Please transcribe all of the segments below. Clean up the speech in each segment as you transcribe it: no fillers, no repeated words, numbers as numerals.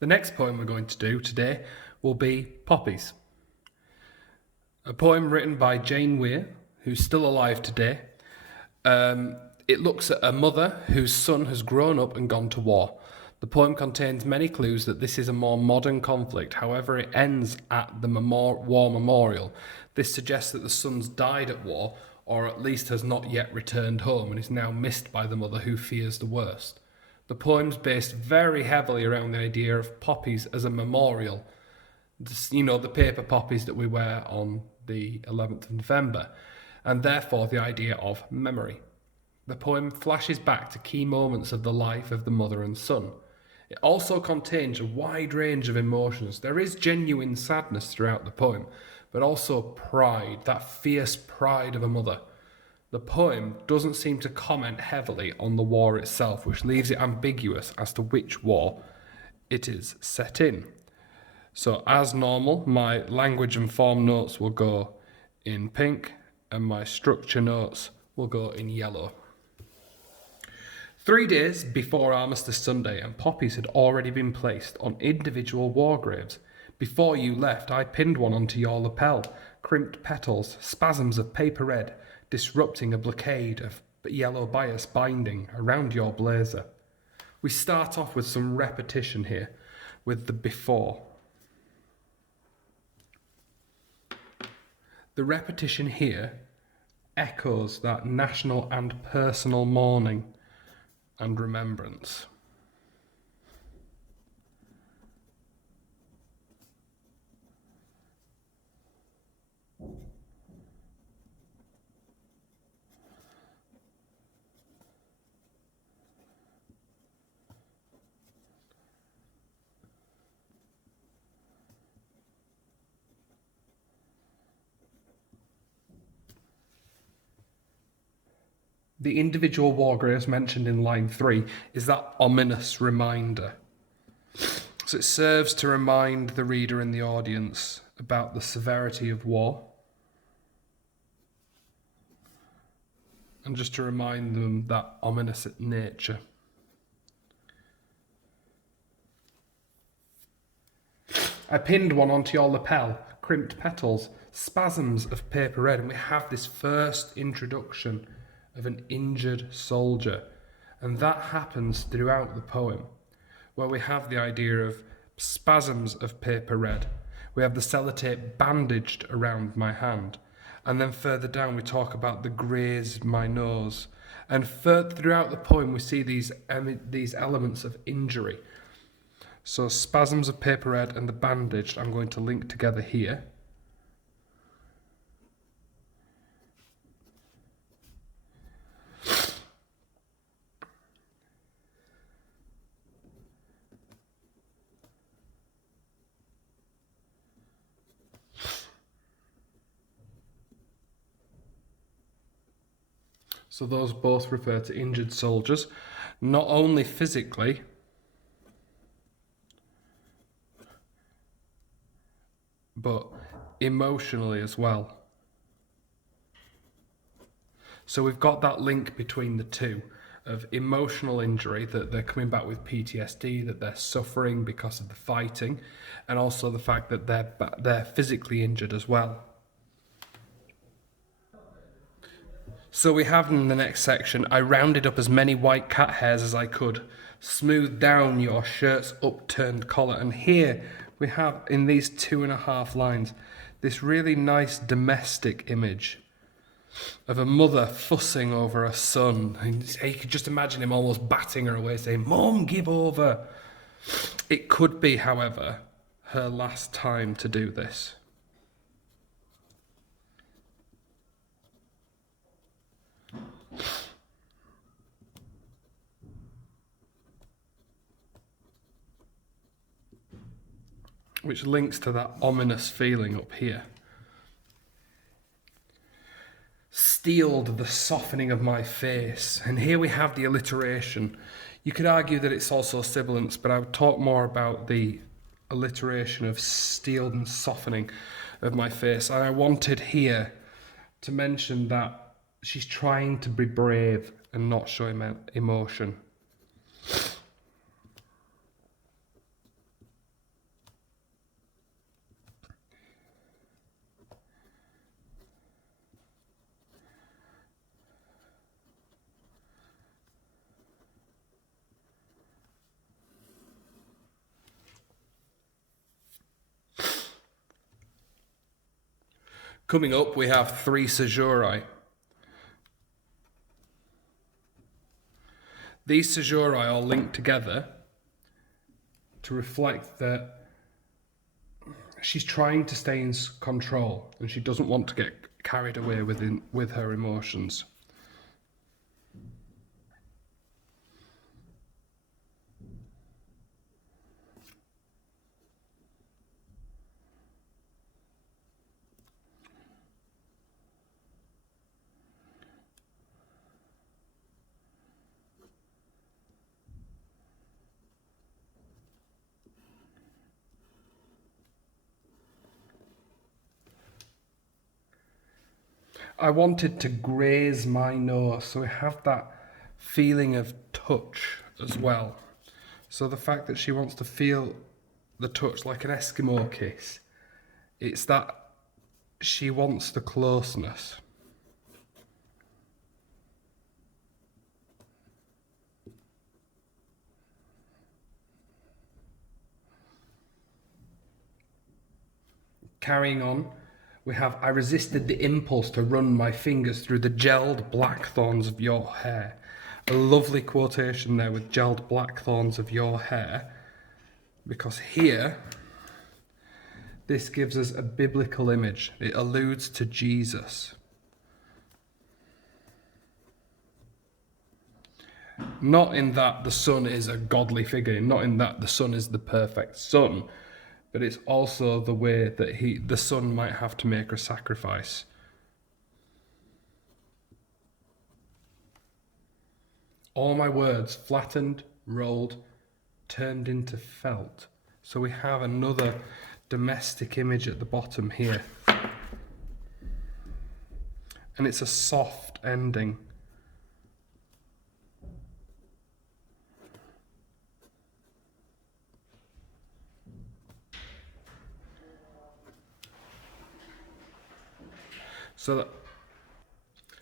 The next poem we're going to do today will be Poppies. A poem written by Jane Weir, who's still alive today. It looks at a mother whose son has grown up and gone to war. The poem contains many clues that this is a more modern conflict. However, it ends at the war memorial. This suggests that the son's died at war, or at least has not yet returned home and is now missed by the mother who fears the worst. The poem's based very heavily around the idea of poppies as a memorial. You know, the paper poppies that we wear on the 11th of November, and therefore the idea of memory. The poem flashes back to key moments of the life of the mother and son. It also contains a wide range of emotions. There is genuine sadness throughout the poem, but also pride, that fierce pride of a mother. The poem doesn't seem to comment heavily on the war itself, which leaves it ambiguous as to which war it is set in. So as normal, my language and form notes will go in pink and my structure notes will go in yellow. 3 days before Armistice Sunday, and poppies had already been placed on individual war graves. Before you left, I pinned one onto your lapel, crimped petals, spasms of paper red, disrupting a blockade of yellow bias binding around your blazer. We start off with some repetition here, with the before. The repetition here echoes that national and personal mourning and remembrance. The individual war graves mentioned in line 3 is that ominous reminder. So it serves to remind the reader and the audience about the severity of war, and just to remind them that ominous nature. I pinned one onto your lapel, crimped petals, spasms of paper red, and we have this first introduction of an injured soldier, and that happens throughout the poem, where we have the idea of spasms of paper red, we have the sellotape bandaged around my hand, and then further down we talk about the graze my nose, and throughout the poem we see these elements of injury. So spasms of paper red and the bandaged I'm going to link together here. So those both refer to injured soldiers, not only physically, but emotionally as well. So we've got that link between the two of emotional injury, that they're coming back with PTSD, that they're suffering because of the fighting, and also the fact that they're physically injured as well. So we have in the next section, I rounded up as many white cat hairs as I could, smoothed down your shirt's upturned collar, and here we have in these 2.5 lines this really nice domestic image of a mother fussing over her son. And you could just imagine him almost batting her away, saying, "Mom, give over." It could be, however, her last time to do this. Which links to that ominous feeling up here. Steeled the softening of my face. And here we have the alliteration. You could argue that it's also sibilance, but I would talk more about the alliteration of steeled and softening of my face. And I wanted here to mention that she's trying to be brave and not show emotion. Coming up, we have 3 caesurae. These caesurae are linked together to reflect that she's trying to stay in control and she doesn't want to get carried away with her emotions. I wanted to graze my nose, so we have that feeling of touch as well. So the fact that she wants to feel the touch like an Eskimo kiss, it's that she wants the closeness. Carrying on, we have, I resisted the impulse to run my fingers through the gelled blackthorns of your hair. A lovely quotation there with gelled blackthorns of your hair, because here, this gives us a biblical image. It alludes to Jesus. Not in that the Son is a godly figure, not in that the Son is the perfect Son, but it's also the way that the Son might have to make a sacrifice. All my words flattened, rolled, turned into felt. So we have another domestic image at the bottom here. And it's a soft ending.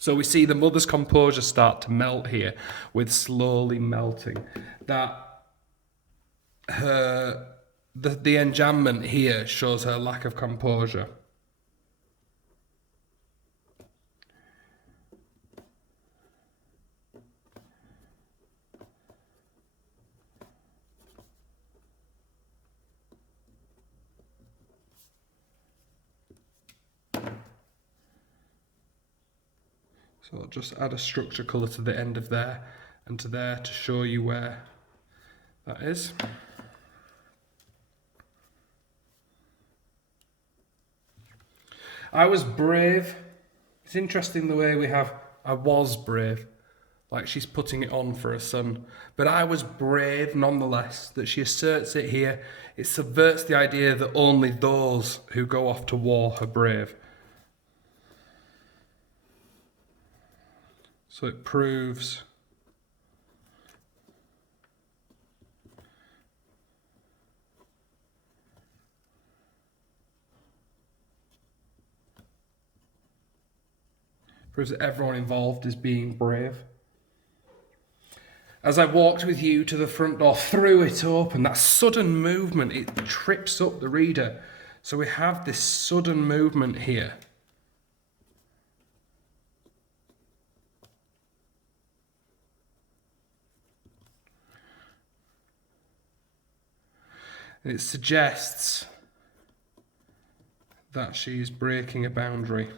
So we see the mother's composure start to melt here, with slowly melting. That the enjambment here shows her lack of composure. So I'll just add a structure colour to the end of there and to there to show you where that is. I was brave. It's interesting the way we have I was brave, like she's putting it on for her son. But I was brave nonetheless, that she asserts it here. It subverts the idea that only those who go off to war are brave. So it proves that everyone involved is being brave. As I walked with you to the front door, threw it open, that sudden movement, it trips up the reader. So we have this sudden movement here. It suggests that she's breaking a boundary.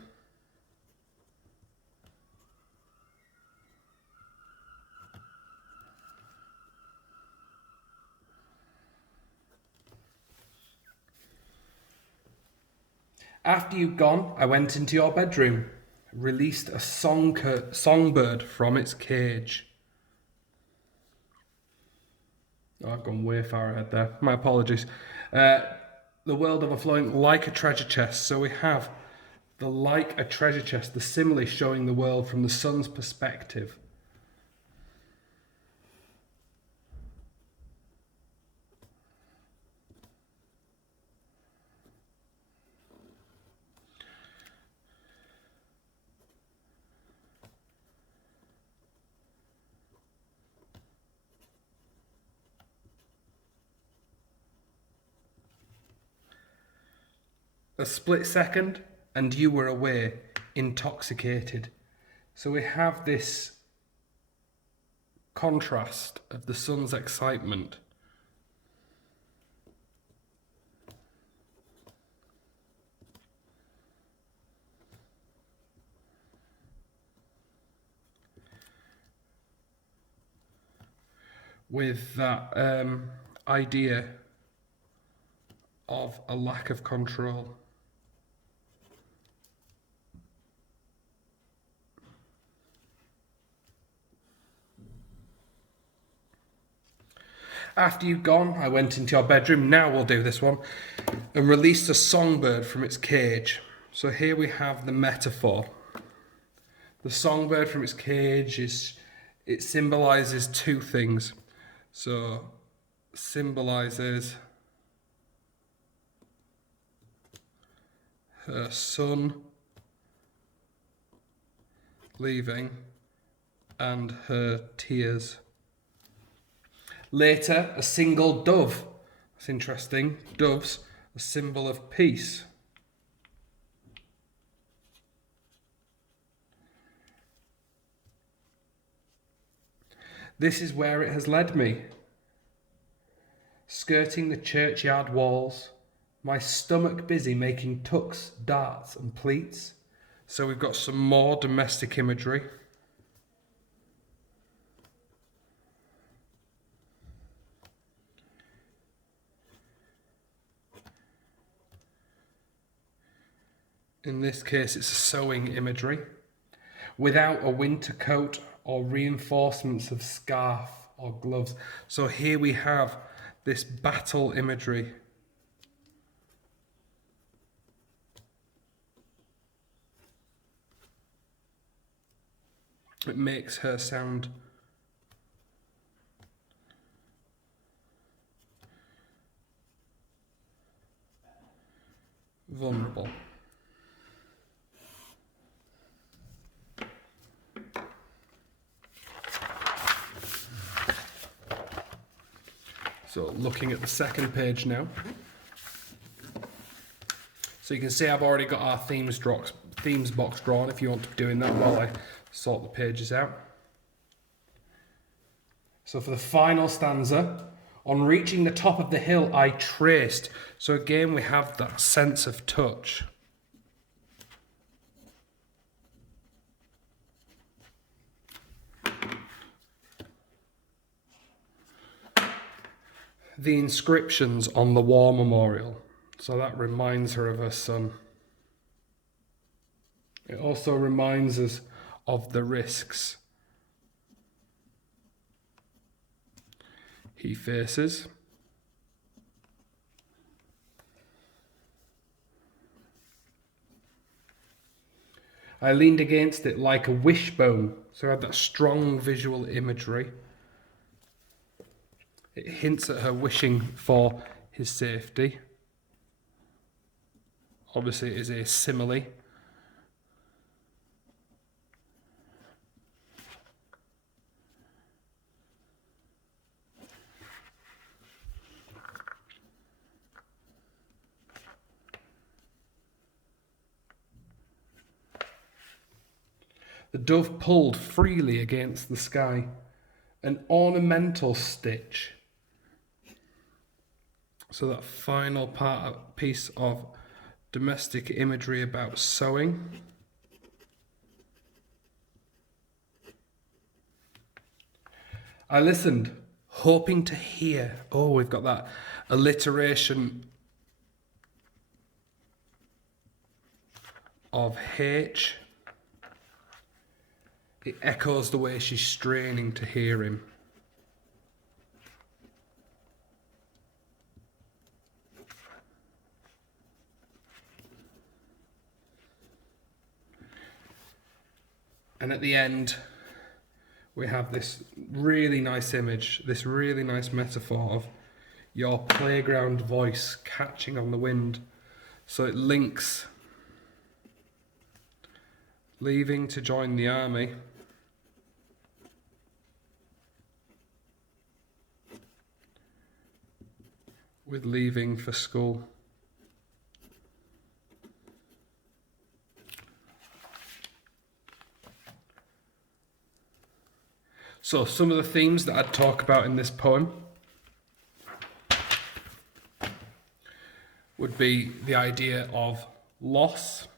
After you'd gone, I went into your bedroom, released a songbird from its cage. Oh, I've gone way far ahead there. My apologies. The world overflowing like a treasure chest. So we have the like a treasure chest, the simile showing the world from the sun's perspective. A split second, and you were away, intoxicated. So we have this contrast of the sun's excitement with that idea of a lack of control. After you've gone, I went into your bedroom, now we'll do this one, and released a songbird from its cage. So here we have the metaphor. The songbird from its cage it symbolises two things. So symbolises her son leaving and her tears. Later, a single dove. That's interesting. Doves, a symbol of peace. This is where it has led me. Skirting the churchyard walls, my stomach busy making tucks, darts and pleats. So we've got some more domestic imagery. In this case, it's a sewing imagery. Without a winter coat or reinforcements of scarf or gloves. So here we have this battle imagery. It makes her sound vulnerable. So looking at the second page now. So you can see I've already got our themes box drawn if you want to be doing that while I sort the pages out. So for the final stanza, on reaching the top of the hill I traced. So again we have that sense of touch. The inscriptions on the war memorial. So that reminds her of her son. It also reminds us of the risks he faces. I leaned against it like a wishbone, so I had that strong visual imagery. It hints at her wishing for his safety. Obviously, it is a simile. The dove pulled freely against the sky, an ornamental stitch. So that final piece of domestic imagery about sewing. I listened, hoping to hear. Oh, we've got that alliteration of H. It echoes the way she's straining to hear him. And at the end, we have this really nice image, this really nice metaphor of your playground voice catching on the wind. So it links leaving to join the army with leaving for school. So some of the themes that I'd talk about in this poem would be the idea of loss,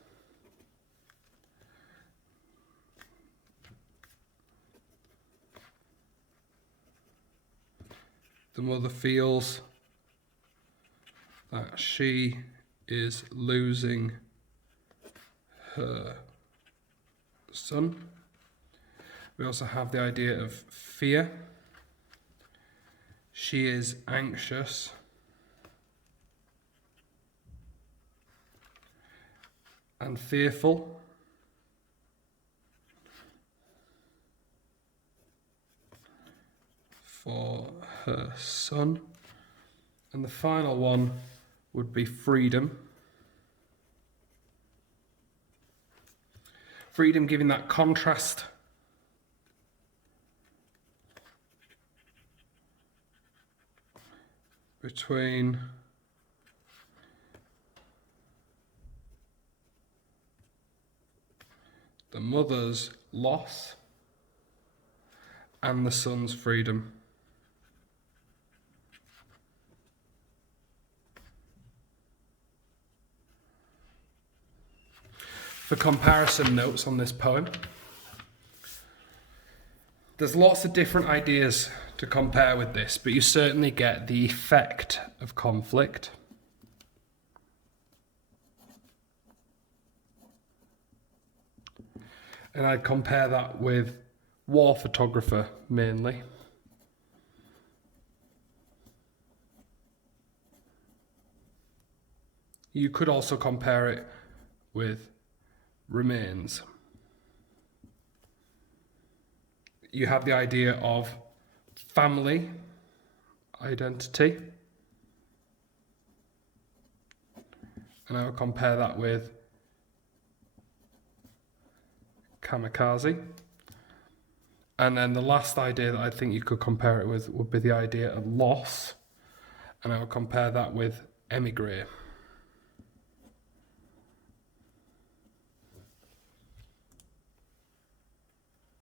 the mother feels that she is losing her son. We also have the idea of fear. She is anxious and fearful. For her son. And the final one would be freedom. Freedom giving that contrast between the mother's loss and the son's freedom. For comparison notes on this poem, there's lots of different ideas to compare with this, but you certainly get the effect of conflict. And I'd compare that with war photographer mainly. You could also compare it with remains. You have the idea of family identity, and I would compare that with kamikaze. And then the last idea that I think you could compare it with would be the idea of loss, and I would compare that with emigre.